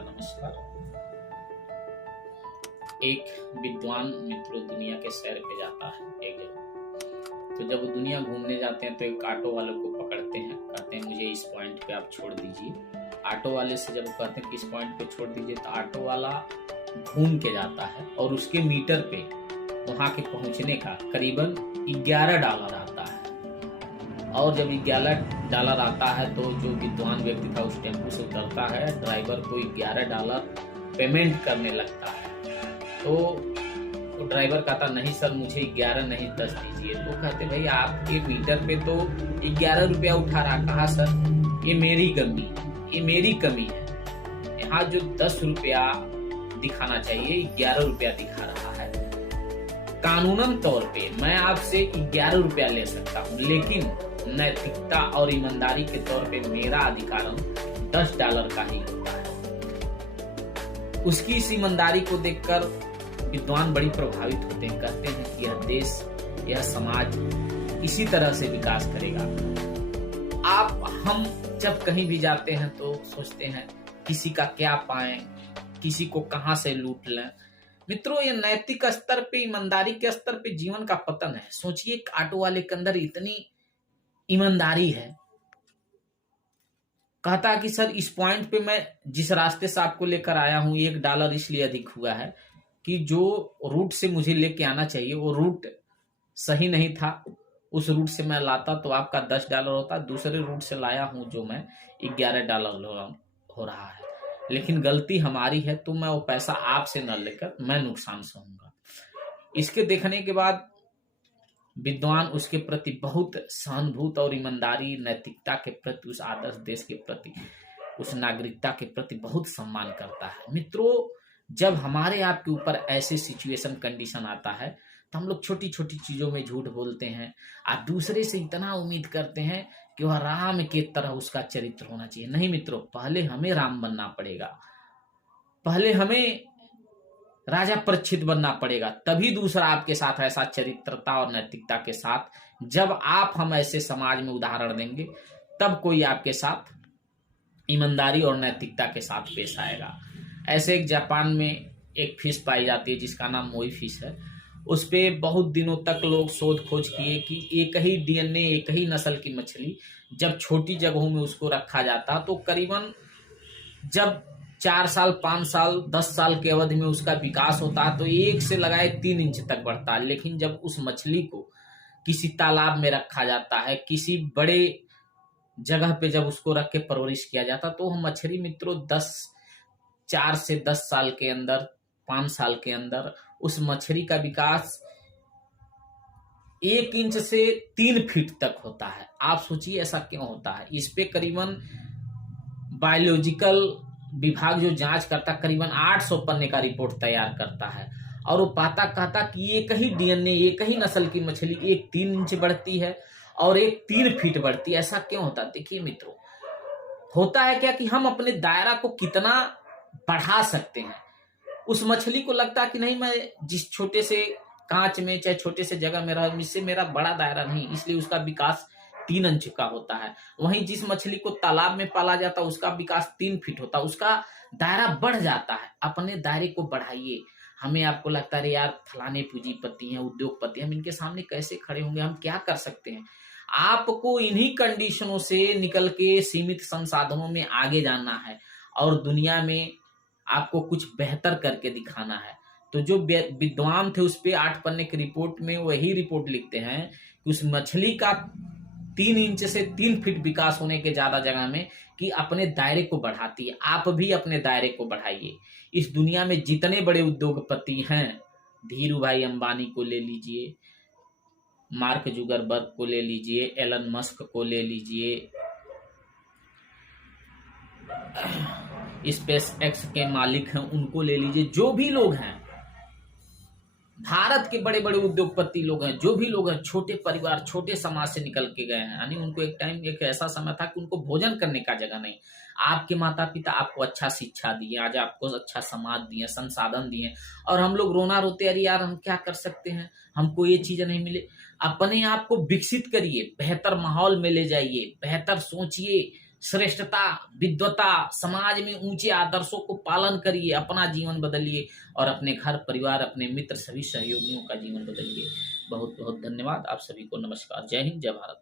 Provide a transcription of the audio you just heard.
मेरा नमस्कार। एक विद्वान मित्रों दुनिया के सैर पे जाता है एक जगह। तो जब वो दुनिया घूमने जाते हैं तो एक ऑटो वाले को पकड़ते हैं, कहते हैं मुझे इस पॉइंट पे आप छोड़ दीजिए। ऑटो वाले से जब कहते हैं किस पॉइंट पे छोड़ दीजिए तो ऑटो वाला घूम के जाता है और उसके मीटर पे वहां के पहुंचने का करीबन $11 आता है। और जब $11 आता है तो जो विद्वान व्यक्ति था उस टेम्पो से उतरता है, ड्राइवर को $11 पेमेंट करने लगता है। तो ड्राइवर कहता नहीं सर मुझे 11 नहीं 10 दीजिए। तो कहते भाई आपके मीटर पे तो 11 रुपया उठा रहा। कहा सर ये मेरी कमी है, यहाँ जो 10 रुपया दिखाना चाहिए 11 रुपया दिखा रहा है। कानूनन तौर पे मैं आपसे 11 रुपया ले सकता हूँ, लेकिन नैतिकता और ईमानदारी के तौर पे मेरा अधिकार $10 का ही होता है। उसकी इस ईमानदारी को देखकर विद्वान बड़ी प्रभावित होते हैं, कहते हैं कि यह देश यह समाज इसी तरह से विकास करेगा। हम जब कहीं भी जाते हैं तो सोचते हैं किसी का क्या पाएं, किसी को कहां से लूट लें। मित्रों ये नैतिक स्तर पे, ईमानदारी के स्तर पे जीवन का पतन है। सोचिए एक ऑटो वाले के अंदर इतनी ईमानदारी है, कहता कि सर इस पॉइंट पे मैं जिस रास्ते से आपको लेकर आया हूं $1 इसलिए अधिक हुआ है कि जो रूट से मुझे लेके आना चाहिए वो रूट सही नहीं था। उस रूट से मैं लाता तो आपका $10 होता, दूसरे रूट से लाया हूं जो मैं $11 हो रहा है। लेकिन गलती हमारी है तो मैं वो पैसा आपसे न लेकर मैं नुकसान सहूंगा। इसके देखने के बाद विद्वान उसके प्रति बहुत सहानुभूत और ईमानदारी, नैतिकता के प्रति, उस आदर्श देश के प्रति, उस नागरिकता के प्रति बहुत सम्मान करता है। मित्रों जब हमारे आपके ऊपर ऐसे सिचुएशन कंडीशन आता है तो हम लोग छोटी छोटी चीजों में झूठ बोलते हैं और दूसरे से इतना उम्मीद करते हैं कि वह राम के तरह उसका चरित्र होना चाहिए। नहीं मित्रों, पहले हमें राम बनना पड़ेगा, पहले हमें राजा परीक्षित बनना पड़ेगा, तभी दूसरा आपके साथ ऐसा चरित्रता और नैतिकता के साथ जब हम ऐसे समाज में उदाहरण देंगे तब कोई आपके साथ ईमानदारी और नैतिकता के साथ पेश आएगा। ऐसे एक जापान में एक फिश पाई जाती है जिसका नाम मोई फिश है। उस पे बहुत दिनों तक लोग शोध खोज किए कि एक ही डीएनए, एक ही नस्ल की मछली जब छोटी जगहों में उसको रखा जाता तो करीबन जब 4 साल, 5 साल, 10 साल के अवधि में उसका विकास होता तो 1 से लगाए 3 इंच तक बढ़ता। लेकिन जब उस मछली को किसी तालाब में रखा जाता है, किसी बड़े जगह पे जब उसको रख के परवरिश किया जाता तो वह मछली मित्रों 4 से 10 साल के अंदर, 5 साल के अंदर उस मछली का विकास 1 इंच से 3 फीट तक होता है। आप सोचिए ऐसा क्यों होता है। इस पे करीबन बायोलॉजिकल विभाग जो जांच करता करीबन 800 पन्ने का रिपोर्ट तैयार करता है और वो कहता कि एक ही डीएनए, एक ही नस्ल की मछली एक 3 इंच बढ़ती है और एक 3 फीट बढ़ती है। ऐसा क्यों होता है? देखिए मित्रों, होता है क्या कि हम अपने दायरा को कितना बढ़ा सकते हैं। उस मछली को लगता है कि नहीं, मैं जिस छोटे से कांच में चाहे छोटे से जगह में रहा, इससे मेरा बड़ा दायरा नहीं, इसलिए उसका विकास 3 इंच का होता है। वहीं जिस मछली को तालाब में पाला जाता है उसका विकास 3 फीट होता है, उसका दायरा बढ़ जाता है। अपने दायरे को बढ़ाइए। हमें आपको लगता है यार फलाने पूंजीपति हैं, उद्योगपति, हम इनके सामने कैसे खड़े होंगे, हम क्या कर सकते हैं। आपको इन्हीं कंडीशनों से निकल के सीमित संसाधनों में आगे जाना है और दुनिया में आपको कुछ बेहतर करके दिखाना है। तो जो विद्वान थे उस पे 8 पन्ने की रिपोर्ट में वही रिपोर्ट लिखते हैं कि उस मछली का 3 इंच से 3 फीट विकास होने के ज्यादा जगह में कि अपने दायरे को बढ़ाती है। आप भी अपने दायरे को बढ़ाइए। इस दुनिया में जितने बड़े उद्योगपति हैं, धीरू भाई अंबानी को ले लीजिए, मार्क जुगरबर्ग को ले लीजिए, एलन मस्क को ले लीजिए, स्पेस एक्स के मालिक हैं उनको ले लीजिए, जो भी लोग हैं भारत के बड़े बड़े उद्योगपति लोग हैं, जो भी लोग हैं, छोटे परिवार, छोटे समाज से निकल के गए हैं। यानी उनको एक टाइम, एक ऐसा समय था कि उनको भोजन करने का जगह नहीं। आपके माता पिता आपको अच्छा शिक्षा दिए, आज आपको अच्छा समाज दिए, संसाधन दिए, और हम लोग रोना रोते अरे यार हम क्या कर सकते हैं, हमको ये चीजें नहीं मिले। अपने आप को विकसित करिए, बेहतर माहौल में ले जाइए, बेहतर सोचिए, श्रेष्ठता, विद्वता, समाज में ऊंचे आदर्शों को पालन करिए, अपना जीवन बदलिए और अपने घर परिवार, अपने मित्र, सभी सहयोगियों का जीवन बदलिए। बहुत बहुत धन्यवाद। आप सभी को नमस्कार। जय हिंद, जय भारत।